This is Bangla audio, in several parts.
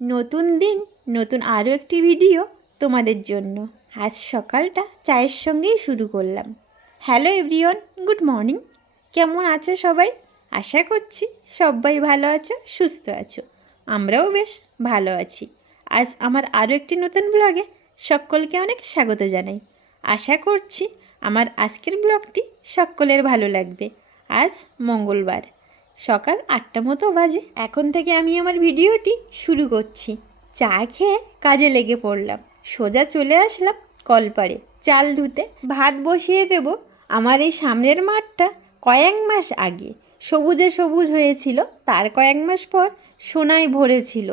নতুন দিন, নতুন আরও একটি ভিডিও তোমাদের জন্য। আজ সকালটা চায়ের সঙ্গেই শুরু করলাম। Hello everyone, good morning. কেমন আছো সবাই? আশা করছি সবাই ভালো আছো, সুস্থ আছো। আমরাও বেশ ভালো আছি। আজ আমার আরও একটি নতুন ব্লগে সকলকে অনেক স্বাগত জানাই। আশা করছি আমার আজকের ব্লগটি সকলের ভালো লাগবে। আজ মঙ্গলবার, সকাল 8টা মতো বাজে। এখন থেকে আমি আমার ভিডিওটি শুরু করছি। চা খেয়ে কাজে লেগে পড়লাম। সোজা চলে আসলাম কলপাড়ে চাল ধুতে। ভাত বসিয়ে দেব। আমার এই সামনের মাঠটা কয়েক মাস আগে সবুজে সবুজ হয়েছিল, তার কয়েক মাস পর সোনায় ভরেছিল।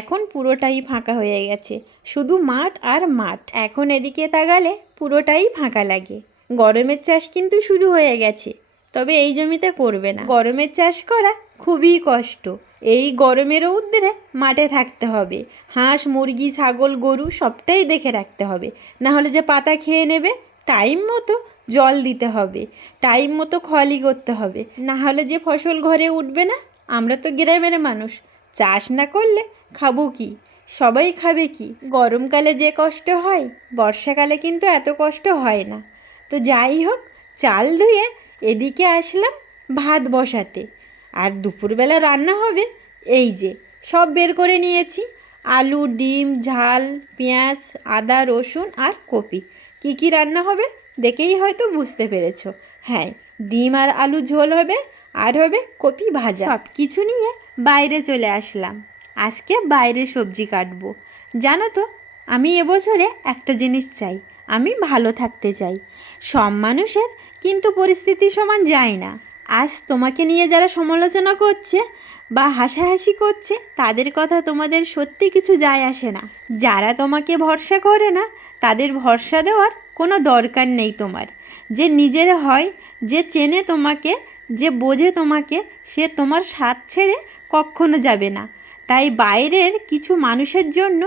এখন পুরোটাই ফাঁকা হয়ে গেছে, শুধু মাঠ আর মাঠ। এখন এদিকে তাকালে পুরোটাই ফাঁকা লাগে। গরমের চাষ কিন্তু শুরু হয়ে গেছে, তবে এই জমিতে করবে না। গরমের চাষ করা খুবই কষ্ট। এই গরমের রৌদ্রে মাঠে থাকতে হবে। হাঁস, মুরগি, ছাগল, গরু সবটাই দেখে রাখতে হবে, না হলে যে পাতা খেয়ে নেবে। টাইম মতো জল দিতে হবে, টাইম মতো খলি করতে হবে, না হলে যে ফসল ঘরে উঠবে না। আমরা তো গ্রামের মানুষ, চাষ না করলে খাবো কি? সবাই খাবে কি? গরমকালে যে কষ্ট হয়, বর্ষাকালে কিন্তু এত কষ্ট হয় না। তো যাই হোক, চাল ধুয়ে এদিকে আসলাম ভাত বসাতে। আর দুপুরবেলা রান্না হবে এই যে সব বের করে নিয়েছি। আলু, ডিম, ঝাল, পেঁয়াজ, আদা, রসুন আর কপি। কি রান্না হবে দেখেই হয়তো বুঝতে পেরেছো। হ্যাঁ, ডিম আর আলু ঝোল হবে, আর হবে কপি ভাজা। সব কিছু নিয়ে বাইরে চলে আসলাম। আজকে বাইরে সবজি কাটবো। জানো তো, আমি এবছরে একটা জিনিস চাই, আমি ভালো থাকতে চাই। সব মানুষের কিন্তু পরিস্থিতি সমান যায় না। আজ তোমাকে নিয়ে যারা সমালোচনা করছে বা হাসাহাসি করছে, তাদের কথা তোমাদের সত্যি কিছু যায় আসে না। যারা তোমাকে ভরসা করে না, তাদের ভরসা দেওয়ার কোনো দরকার নেই তোমার। যে নিজের হয়, যে চেনে তোমাকে, যে বোঝে তোমাকে, সে তোমার সাথ ছেড়ে কখনো যাবে না। তাই বাইরের কিছু মানুষের জন্য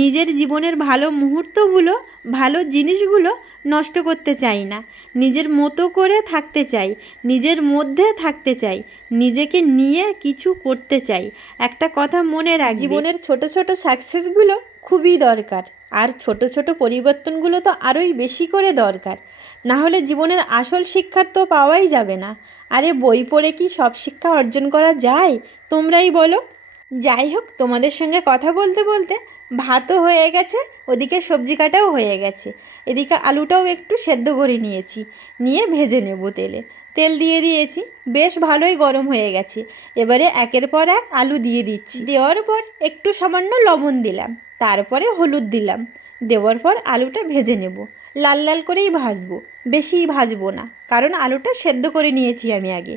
নিজের জীবনের ভালো মুহূর্তগুলো, ভালো জিনিসগুলো নষ্ট করতে চাই না। নিজের মতো করে থাকতে চাই, নিজের মধ্যে থাকতে চাই, নিজেকে নিয়ে কিছু করতে চাই। একটা কথা মনে রাখ, জীবনের ছোট ছোট সাকসেসগুলো খুবই দরকার, আর ছোট ছোট পরিবর্তনগুলো তো আরোই বেশি করে দরকার। না হলে জীবনের আসল শিক্ষার তো পাওয়াই যাবে না। আরে বই পড়ে কি সব শিক্ষা অর্জন করা যায়? তোমরাই বলো। যাই হোক, তোমাদের সঙ্গে কথা বলতে বলতে ভাতও হয়ে গেছে, ওদিকে সবজি কাটাও হয়ে গেছে। এদিকে আলুটাও একটু সেদ্ধ করে নিয়েছি, নিয়ে ভেজে নেব তেলে। তেল দিয়ে দিয়েছি, বেশ ভালোই গরম হয়ে গেছে। এবারে একের পর এক আলু দিয়ে দিচ্ছি। দেওয়ার পর একটু সামান্য লবণ দিলাম, তারপরে হলুদ দিলাম। দেওয়ার পর আলুটা ভেজে নেব। লাল লাল করেই ভাজবো, বেশি ভাজবো না, কারণ আলুটা সেদ্ধ করে নিয়েছি আমি আগে।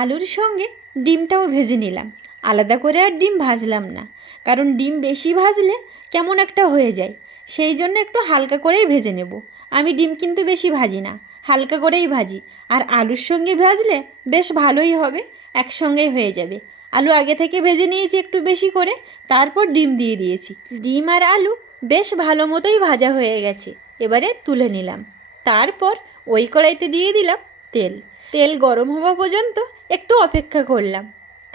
আলুর সঙ্গে ডিমটাও ভেজে নিলাম। আলাদা করে আর ডিম ভাজলাম না, কারণ ডিম বেশি ভাজলে কেমন একটা হয়ে যায়। সেই জন্য একটু হালকা করেই ভেজে নেব। আমি ডিম কিন্তু বেশি ভাজি না, হালকা করেই ভাজি। আর আলুর সঙ্গে ভাজলে বেশ ভালোই হবে, একসঙ্গেই হয়ে যাবে। আলু আগে থেকে ভেজে নিয়েছি একটু বেশি করে, তারপর ডিম দিয়ে দিয়েছি। ডিম আর আলু বেশ ভালো মতোই ভাজা হয়ে গেছে। এবারে তুলে নিলাম। তারপর ওই কড়াইতে দিয়ে দিলাম তেল। তেল গরম হওয়া পর্যন্ত একটু অপেক্ষা করলাম।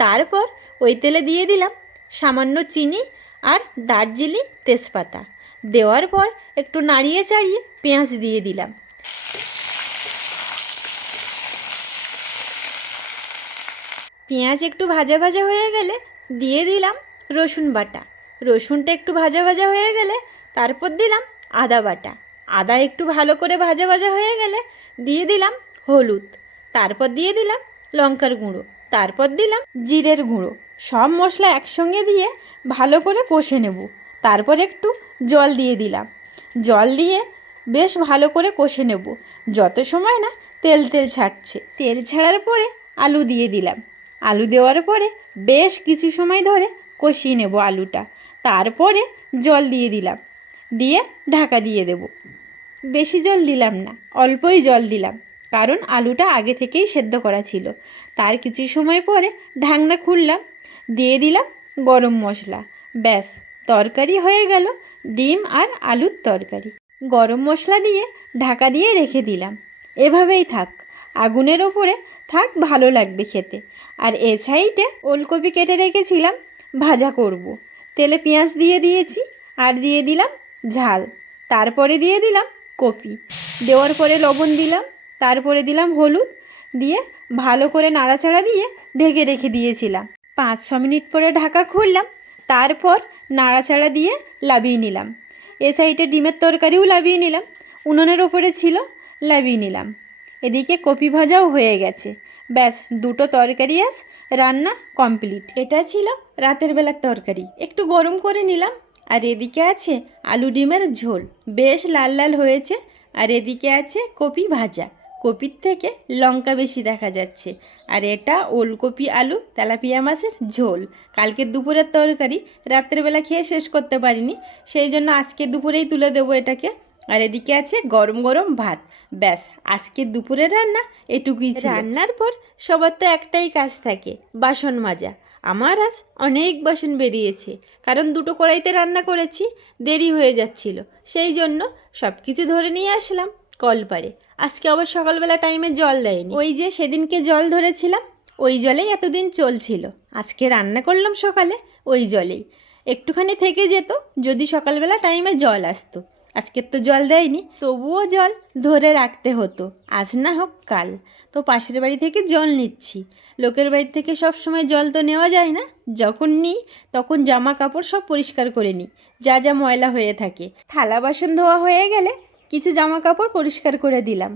তারপর ওই তেলে দিয়ে দিলাম সামান্য চিনি আর দারচিনি, তেজপাতা। দেওয়ার পর একটু নাড়িয়ে চাড়িয়ে পেঁয়াজ দিয়ে দিলাম। পেঁয়াজ একটু ভাজা ভাজা হয়ে গেলে দিয়ে দিলাম রসুন বাটা। রসুনটা একটু ভাজা ভাজা হয়ে গেলে তারপর দিলাম আদা বাটা। আদা একটু ভালো করে ভাজা ভাজা হয়ে গেলে দিয়ে দিলাম হলুদ। তারপর দিয়ে দিলাম লঙ্কার গুঁড়ো, তারপর দিলাম জিরের গুঁড়ো। সব মশলা একসঙ্গে দিয়ে ভালো করে কষে নেব। তারপর একটু জল দিয়ে দিলাম। জল দিয়ে বেশ ভালো করে কষে নেব, যত সময় না তেল তেল ছাড়ছে। তেল ছাড়ার পরে আলু দিয়ে দিলাম। আলু দেওয়ার পরে বেশ কিছু সময় ধরে কষিয়ে নেব আলুটা। তারপরে জল দিয়ে দিলাম, দিয়ে ঢাকা দিয়ে দেব। বেশি জল দিলাম না, অল্পই জল দিলাম, কারণ আলুটা আগে থেকেই সেদ্ধ করা ছিল। তার কিছু সময় পরে ঢাকনা খুললাম, দিয়ে দিলাম গরম মশলা। ব্যাস, তরকারি হয়ে গেল ডিম আর আলুর তরকারি। গরম মশলা দিয়ে ঢাকা দিয়ে রেখে দিলাম। এভাবেই থাক, আগুনের ওপরে থাক, ভালো লাগবে খেতে। আর এ সাইডে ওলকপি কেটে রেখেছিলাম, ভাজা করব। তেলে পেঁয়াজ দিয়ে দিয়েছি আর দিয়ে দিলাম ঝাল, তারপরে দিয়ে দিলাম কপি, দেওয়ার পরে লবণ দিলাম, তারপরে দিলাম হলুদ, দিয়ে ভালো করে নাড়াচাড়া দিয়ে ঢেকে রেখে দিয়েছিলাম। 5-6 মিনিট পরে ঢাকা খুললাম, তারপর নাড়াচাড়া দিয়ে লাবিয়ে নিলাম। এ সাইডে ডিমের তরকারিও লাবিয়ে নিলাম, উনুনের ওপরে ছিল, লাবিয়ে নিলাম। এদিকে কপি ভাজাও হয়ে গেছে। ব্যাস, দুটো তরকারি আজ রান্না কমপ্লিট। এটা ছিল রাতের বেলার তরকারি, একটু গরম করে নিলাম। আর এদিকে আছে আলু ডিমের ঝোল, বেশ লাল লাল হয়েছে। আর এদিকে আছে কপি ভাজা, কপির থেকে লঙ্কা বেশি দেখা যাচ্ছে। আর এটা ওলকপি আলু তেলাপিয়া মাছের ঝোল, কালকের দুপুরের তরকারি, রাত্রের বেলা খেয়ে শেষ করতে পারিনি, সেই জন্য আজকে দুপুরেই তুলে দেবো এটাকে। আর এদিকে আছে গরম গরম ভাত। ব্যাস, আজকে দুপুরের রান্না এটুকুই ছিল। রান্নার পর সবার তো একটাই কাজ থাকে, বাসন মাজা। আমার আজ অনেক বাসন বেরিয়েছে, কারণ দুটো কড়াইতে রান্না করেছি, দেরি হয়ে যাচ্ছিল, সেই জন্য সব কিছু ধরে নিয়ে আসলাম কলপারে। আজকে আবার সকালবেলা টাইমে জল দেয়নি, ওই যে সেদিনকে জল ধরেছিলাম ওই জলেই এতদিন চলছিল। আজকে রান্না করলাম সকালে ওই জলেই, একটুখানি থেকে যেত যদি সকালবেলা টাইমে জল আসতো। আজকের তো জল দেয়নি, তবুও জল ধরে রাখতে হতো, আজ না হোক কাল। তো পাশের বাড়ি থেকে জল নিচ্ছি, লোকের বাড়ি থেকে সব সময় জল তো নেওয়া যায় না, যখন নিই তখন জামা কাপড় সব পরিষ্কার করে নিই, যা যা ময়লা হয়ে থাকে। থালা বাসন ধোয়া হয়ে গেলে কিছু জামা কাপড় পরিষ্কার করে দিলাম।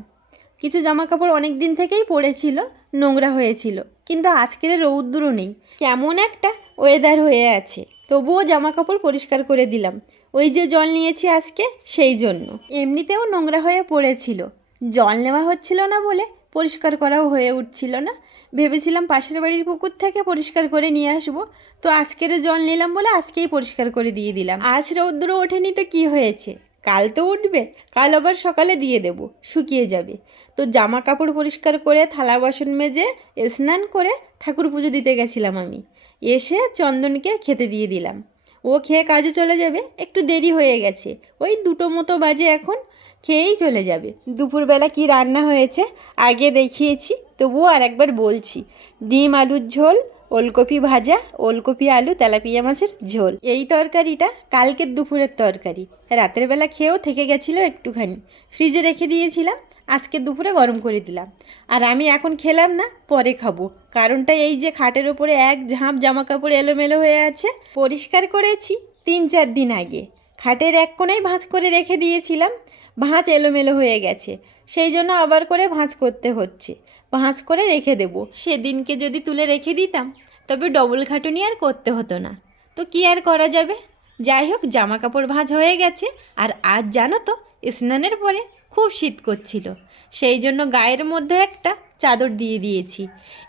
কিছু জামা কাপড় অনেক দিন থেকেই পড়েছিল, নোংরা হয়েছিল, কিন্তু আজকের রৌদ্রও নেই, কেমন একটা ওয়েদার হয়ে আছে, তবুও জামা কাপড় পরিষ্কার করে দিলাম। ওই যে জল নিয়েছি আজকে, সেই জন্য। এমনিতেও নোংরা হয়ে পড়েছিল, জল নেওয়া হচ্ছিল না বলে পরিষ্কার করাও হয়ে উঠছিল না। ভেবেছিলাম পাশের বাড়ির পুকুর থেকে পরিষ্কার করে নিয়ে আসবো, তো আজকের জল নিলাম বলে আজকেই পরিষ্কার করে দিয়ে দিলাম। আজ রৌদ্র ওঠেনি তো কি হয়েছে, কাল তো উঠবে, কাল আবার সকালে দিয়ে দেব, শুকিয়ে যাবে। তো জামা কাপড় পরিষ্কার করে থালা বাসন মেজে স্নান করে ঠাকুর পুজো দিতে গেছিলাম আমি। এসে চন্দনকে খেতে দিয়ে দিলাম, ও খেয়ে কাজে চলে যাবে, একটু দেরি হয়ে গেছে, ওই 2টো মতো বাজে এখন, খেয়েই চলে যাবে। দুপুরবেলা কি রান্না হয়েছে আগে দেখিয়েছি, তবুও আর একবার বলছি, ডিম আলুর ঝোল, ওলকপি ভাজা, ওলকপি আলু তেলাপিয়া মাছের ঝোল। এই তরকারিটা কালকের দুপুরের তরকারি, রাতের বেলা খেয়েও থেকে গেছিলো একটুখানি, ফ্রিজে রেখে দিয়েছিলাম, আজকে দুপুরে গরম করে দিলাম। আর আমি এখন খেলাম না, পরে খাবো। কারণটা এই যে খাটের ওপরে এক ঝাঁপ জামা কাপড় এলোমেলো হয়ে আছে, পরিষ্কার করেছি 3-4 দিন আগে, খাটের এক কোণায় ভাঁজ করে রেখে দিয়েছিলাম, ভাঁজ এলোমেলো হয়ে গেছে, সেই জন্য আবার করে ভাঁজ করতে হচ্ছে, ভাঁজ করে রেখে দেব। সেদিনকে যদি তুলে রেখে দিতাম তবে ডবল খাটুনি আর করতে হতো না, তো কি আর করা যাবে। যাই হোক, জামা কাপড় ভাঁজ হয়ে গেছে। আর আজ জানো তো, স্নানের পরে খুব শীত করছিল, সেই জন্য গায়ের মধ্যে একটা চাদর দিয়ে দিয়েছি।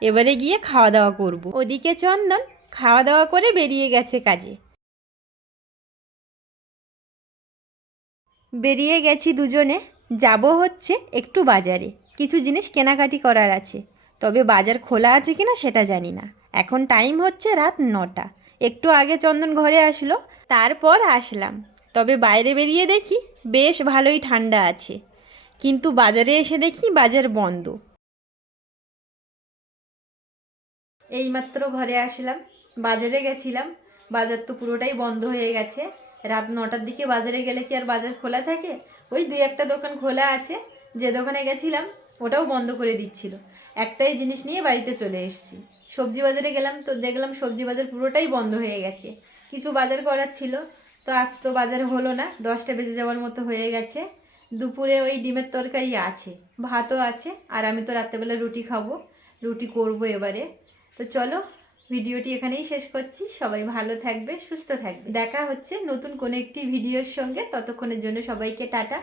এবারে গিয়ে খাওয়া দাওয়া করব। ওদিকে চন্দন খাওয়া দাওয়া করে বেরিয়ে গেছে কাজে। বেরিয়ে গেছি দুজনে, যাব হচ্ছে একটু বাজারে, কিছু জিনিস কেনাকাটি করার আছে, তবে বাজার খোলা আছে কিনা সেটা জানি না। এখন টাইম হচ্ছে রাত 9টা, একটু আগে চন্দন ঘরে আসলো, তারপর আসলাম। তবে বাইরে বেরিয়ে দেখি বেশ ভালোই ঠান্ডা আছে, কিন্তু বাজারে এসে দেখি বাজার বন্ধ। এইমাত্র ঘরে আসলাম, বাজারে গেছিলাম, বাজার তো পুরোটাই বন্ধ হয়ে গেছে। রাত 9টার দিকে বাজারে গেলে কি আর বাজার খোলা থাকে? ওই 2-1টা দোকান খোলা আছে, যে দোকানে গেছিলাম ওটাও বন্ধ করে দিচ্ছিল। একটাই জিনিস নিয়ে বাড়িতে চলে এসেছি। সবজি বাজারে গেলাম তো দেখলাম সবজি বাজার পুরোটাই বন্ধ হয়ে গেছে। কিছু বাজার করার ছিল, তো আজ তো বাজার হলো না, 10টা বেজে যাওয়ার মতো হয়ে গেছে। দুপুরে ওই ডিমের তরকারি আছে, ভাতও আছে, আর আমি তো রাত্রেবেলা রুটি খাবো, রুটি করবো এবারে। তো চলো, ভিডিওটি এখানেই শেষ করছি। সবাই ভালো থাকবে, সুস্থ থাকবে, দেখা হচ্ছে নতুন কোনো একটি ভিডিওর সঙ্গে। ততক্ষণের জন্য সবাইকে টাটা।